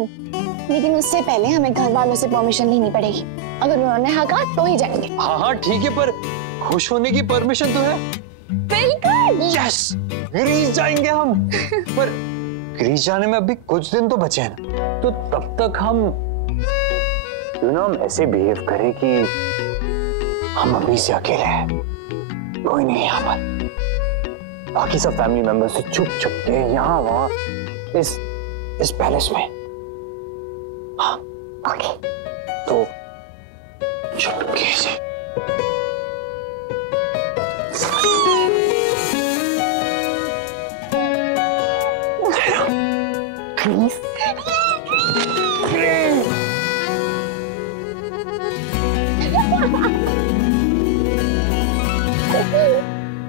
लेकिन उससे पहले हमें घर वालों से परमिशन लेनी पड़ेगी। अगर उन्होंने हाँ कहा तो ही जाएंगे। हाँ हाँ ठीक है, पर खुश होने की परमिशन तो है। बिल्कुल। यस, ग्रीस जाएंगे हम। पर ग्रीस जाने में अभी कुछ दिन तो बचे हैं ना, तो तब तक हम हम ऐसे बिहेव करें कि हम अभी से अकेले हैं, कोई नहीं यहाँ पर। बाकी सब फैमिली मेंबर्स से छुप छुप के यहाँ वहाँ इस पैलेस में। हाँ ओके। तो चुपके से। प्लीज।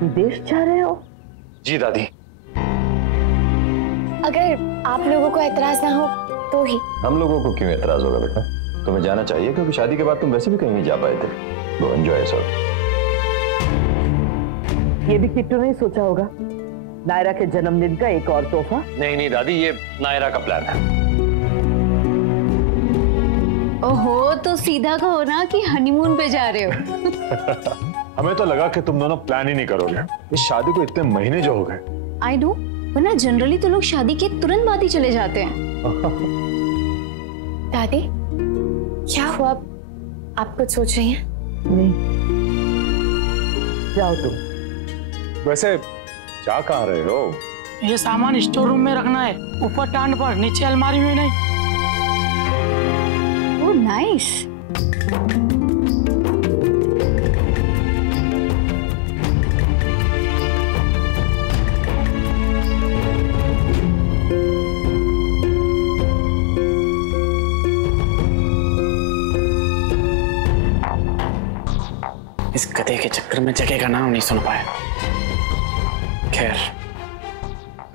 विदेश जा रहे हो? जी दादी। अगर आप लोगों को एतराज ना हो तो ही। हम लोगों को क्यों एतराज होगा बेटा? तुम्हें जाना चाहिए क्योंकि शादी के बाद तुम वैसे भी कहीं नहीं जा पाए थे। गो एंजॉय सर। ये भी किट्टू ने सोचा होगा, नायरा के जन्मदिन का एक और तोहफा। नहीं नहीं दादी, ये नायरा का प्लान है। ओहो, तो सीधा कहो ना कि हनीमून पे जा रहे हो। हमें तो लगा कि तुम दोनों प्लान ही नहीं करोगे। इस शादी को इतने महीने जो हो गए। आई नो, वरना जनरली तो लोग शादी के तुरंत बाद ही चले जाते हैं। दादी क्या हुआ, आप कुछ सोच रही हैं? नहीं, जाओ तुम। वैसे जा कहाँ रहे हो? ये सामान स्टोर रूम में रखना है, ऊपर टांड पर, नीचे अलमारी में नहीं। Oh nice. इस गधे के चक्कर में जगह का नाम नहीं सुन पाया। खैर,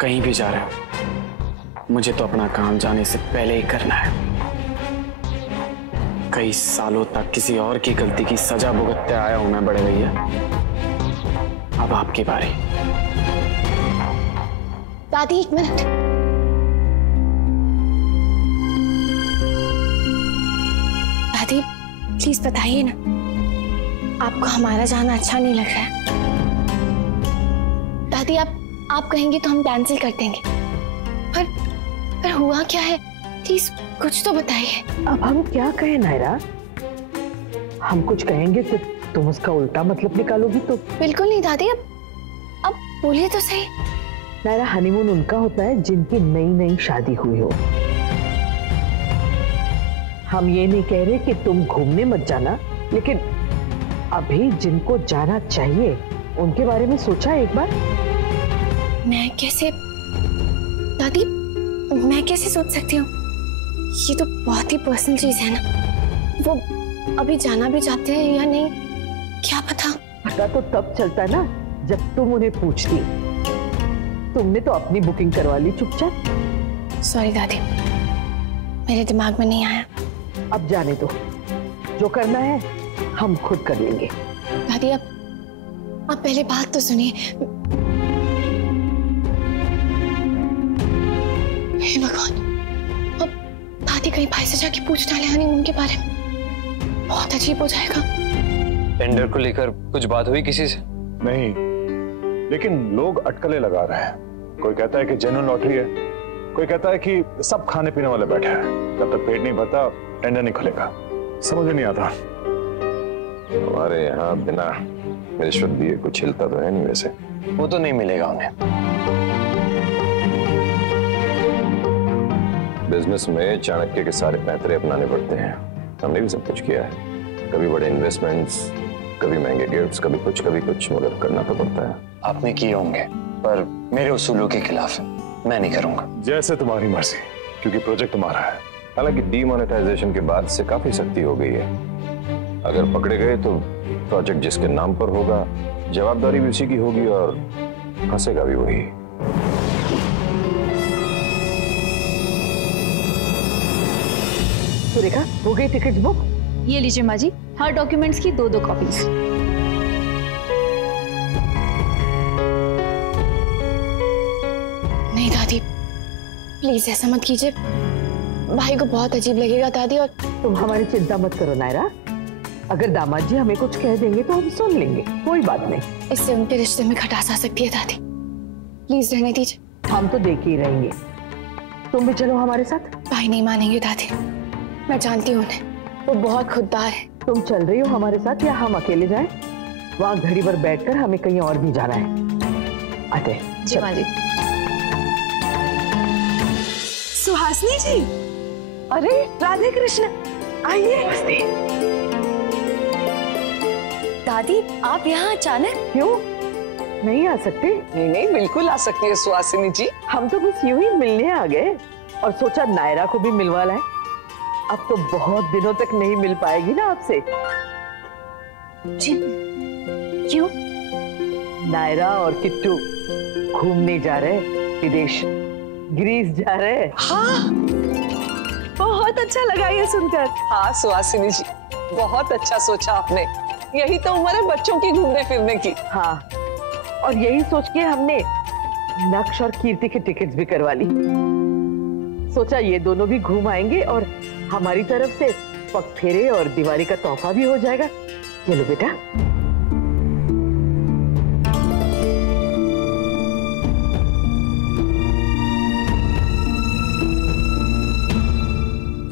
कहीं भी जा रहे हो, मुझे तो अपना काम जाने से पहले ही करना है। कई सालों तक किसी और की गलती की सजा भुगतते आया हूं मैं बड़े भैया। अब आपकी बारी। दादी एक मिनट। दादी प्लीज बताइए ना, आपको हमारा जाना अच्छा नहीं लग रहा है? दादी आप कहेंगे तो हम कैंसिल कर देंगे, पर हुआ क्या है, प्लीज कुछ तो बताइए। अब हम क्या कहें नायरा? हम कुछ कहेंगे तो तुम उसका उल्टा मतलब निकालोगी तो। बिल्कुल नहीं दादी, अब बोलिए तो सही। नायरा, हनीमून उनका होता है जिनकी नई नई शादी हुई हो। हम ये नहीं कह रहे कि तुम घूमने मत जाना, लेकिन अभी जिनको जाना चाहिए उनके बारे में सोचा एक बार? मैं कैसे दादी, मैं कैसे सोच सकती हूँ? ये तो बहुत ही पर्सनल चीज है ना। वो अभी जाना भी चाहते हैं या नहीं, क्या पता। पता तो तब चलता ना जब तुम उन्हें पूछती। तुमने तो अपनी बुकिंग करवा ली चुपचाप। सॉरी दादी, मेरे दिमाग में नहीं आया। अब जाने दो, जो करना है हम खुद कर लेंगे। दादी अब पहले बात तो सुनिए। हे भगवान, अब दादी कहीं भाई से जाके पूछ डाले हनीमून के बारे में, बहुत अजीब हो जाएगा। टेंडर को लेकर कुछ बात हुई किसी से? नहीं, लेकिन लोग अटकलें लगा रहे हैं। कोई कहता है कि जेन्युइन लॉटरी है, कोई कहता है कि सब खाने पीने वाले बैठे हैं, जब तक पेट नहीं भरता टेंडर नहीं खुलेगा। समझ नहीं आता। हमारे यहाँ बिना रिश्वत दिए कुछ हिलता तो है नहीं। वैसे वो तो नहीं मिलेगा उन्हें। बिजनेस में चाणक्य के सारे पैतरे अपनाने पड़ते हैं। हमने भी सब कुछ किया है, कभी बड़े इन्वेस्टमेंट्स, कभी महंगे गिफ्ट्स, कभी कुछ, मगर करना तो पड़ता है। आपने किए होंगे, पर मेरे उसूलों के खिलाफ है, मैं नहीं करूंगा। जैसे तुम्हारी मर्जी, क्योंकि प्रोजेक्ट तुम्हारा है। हालांकि डीमोनेटाइजेशन के बाद से काफी सख्ती हो गई है। अगर पकड़े गए तो प्रोजेक्ट जिसके नाम पर होगा, जवाबदारी भी उसी की होगी और फंसेगा भी वही। सुरेखा, हो गई टिकट बुक? ये लीजिए माँ जी, हर डॉक्यूमेंट्स की 2-2 कॉपीज। नहीं दादी, प्लीज ऐसा मत कीजिए। भाई को बहुत अजीब लगेगा दादी। और तुम हमारी चिंता मत करो नायरा, अगर दामाद जी हमें कुछ कह देंगे तो हम सुन लेंगे, कोई बात नहीं। इससे उनके रिश्ते में खटास आ सकती है दादी, प्लीज रहने दीजिए। हम तो देख ही रहेंगे, तुम भी चलो हमारे साथ। भाई नहीं मानेंगे दादी, मैं जानती हूँ उन्हें, वो बहुत खुददार है। तुम चल रही हो हमारे साथ या हम अकेले जाएं? वहाँ घड़ी भर बैठकर हमें कहीं और भी जाना है। आते जी माँ जी। सुहासिनी जी, अरे राधे कृष्ण, आइए। दादी आप यहाँ अचानक? क्यों नहीं आ सकते? नहीं नहीं, बिल्कुल आ सकती है सुहासिनी जी। हम तो बस यूं ही मिलने आ गए और सोचा नायरा को भी मिलवा लाएं। अब तो बहुत दिनों तक नहीं मिल पाएगी ना आपसे। जी क्यों? नायरा और किट्टू घूमने जा रहे विदेश, ग्रीस जा रहे। हाँ, बहुत अच्छा लगा ये सुनकर। हाँ सुहासिनी जी, बहुत अच्छा सोचा आपने, यही तो उम्र है बच्चों की घूमने फिरने की। हाँ, और यही सोच के हमने नक्श और कीर्ति के टिकट्स भी करवा ली। सोचा ये दोनों भी घूम आएंगे और हमारी तरफ से पग फेरे और दिवाली का तोहफा भी हो जाएगा। चलो बेटा।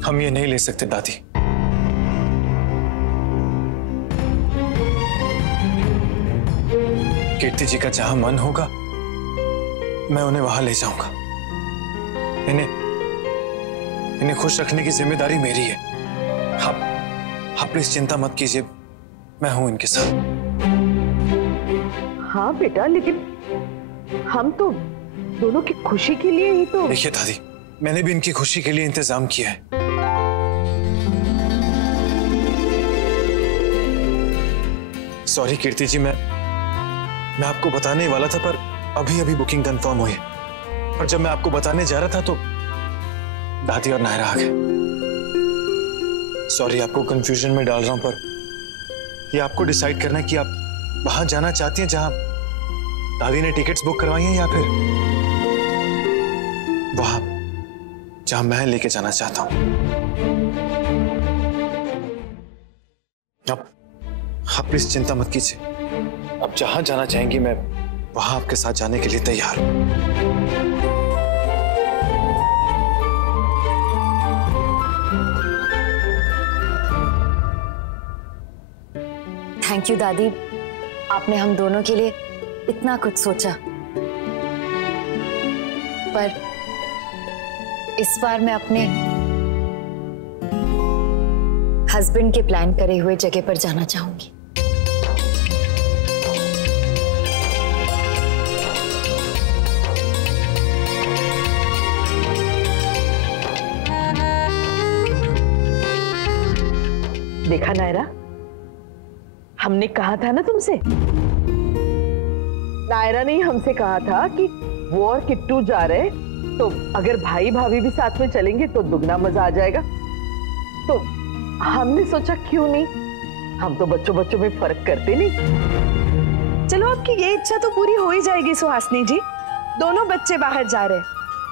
हम ये नहीं ले सकते दादी। कीर्ति जी का जहां मन होगा मैं उन्हें वहां ले जाऊंगा। इन्हें खुश रखने की जिम्मेदारी मेरी है। आप प्लीज चिंता मत कीजिए, मैं हूं इनके साथ। हाँ बेटा, लेकिन हम तो दोनों की खुशी के लिए ही तो। देखिए दादी, मैंने भी इनकी खुशी के लिए इंतजाम किया है। सॉरी कीर्ति जी, मैं आपको बताने वाला था पर अभी बुकिंग कंफर्म हुई है। और जब मैं आपको बताने जा रहा था तो दादी और नायरा आ गए। सॉरी आपको कंफ्यूजन में डाल रहा हूं, पर ये आपको डिसाइड करना है कि आप वहां जाना चाहती हैं जहां दादी ने टिकट्स बुक करवाई हैं या फिर वहां जहां मैं लेके जाना चाहता हूं। आप प्लीज चिंता मत कीजिए, अब जहां जाना चाहेंगी मैं वहां आपके साथ जाने के लिए तैयार हूं। थैंक यू दादी, आपने हम दोनों के लिए इतना कुछ सोचा। पर इस बार मैं अपने हस्बैंड के प्लान करे हुए जगह पर जाना चाहूंगी। देखा नायरा, हमने कहा था ना तुमसे। नायरा ने हमसे कहा था कि वो और किट्टू जा रहे, तो अगर भाई भाभी भी साथ में चलेंगे तो दुगना मजा आ जाएगा। तो हमने सोचा क्यों नहीं, हम तो बच्चों में फर्क करते नहीं। चलो आपकी ये इच्छा तो पूरी हो ही जाएगी सुहासिनी जी। दोनों बच्चे बाहर जा रहे,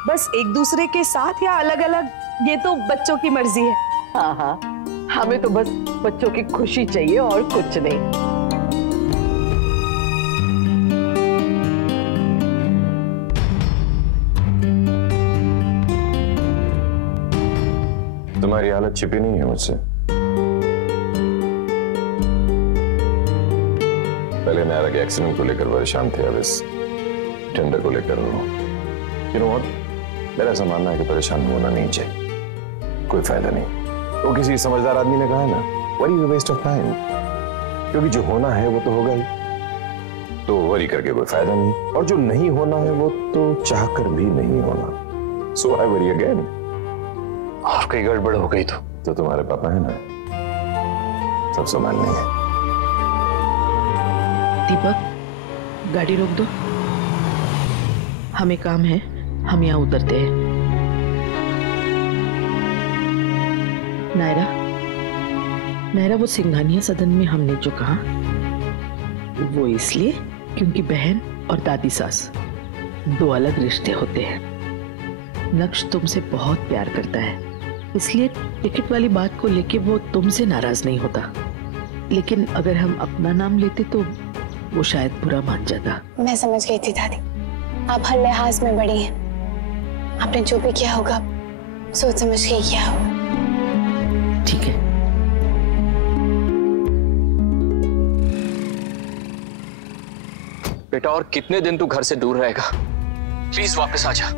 बस एक दूसरे के साथ या अलग अलग ये तो बच्चों की मर्जी है। हाँ हाँ, हमें तो बस बच्चों की खुशी चाहिए और कुछ नहीं। तुम्हारी हालत छिपी नहीं है मुझसे। पहले नायरा के एक्सीडेंट को लेकर परेशान थे, अब इस टेंडर को लेकर मेरा ऐसा मानना है कि परेशान होना नहीं चाहिए, कोई फायदा नहीं। वो किसी समझदार आदमी ने कहा है ना, worry is a waste of time, क्योंकि जो होना है वो तो होगा ही, तो वरी करके कोई फायदा नहीं। और जो नहीं होना है वो तो चाहकर भी नहीं होना। सो आई वरी अगेन। और कहीं गड़बड़ हो गई तो तुम्हारे पापा है ना, सब संभाल लेंगे। दीपक, गाड़ी रोक दो, हमें काम है, हम यहाँ उतरते हैं। नायरा, वो सिंघानिया सदन में हमने जो कहा वो इसलिए क्योंकि बहन और दादी सास दो अलग रिश्ते होते हैं। नक्श तुमसे बहुत प्यार करता है इसलिए टिकट वाली बात को लेके वो तुमसे नाराज नहीं होता, लेकिन अगर हम अपना नाम लेते तो वो शायद बुरा मान जाता। मैं समझ गई थी दादी, आप हर लिहाज में बड़ी हैं। आपने जो भी किया होगा सोच समझ के किया होगा। ठीक है। बेटा और कितने दिन तू घर से दूर रहेगा? प्लीज वापस आ जा।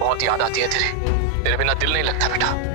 बहुत याद आती है तेरे बिना दिल नहीं लगता बेटा।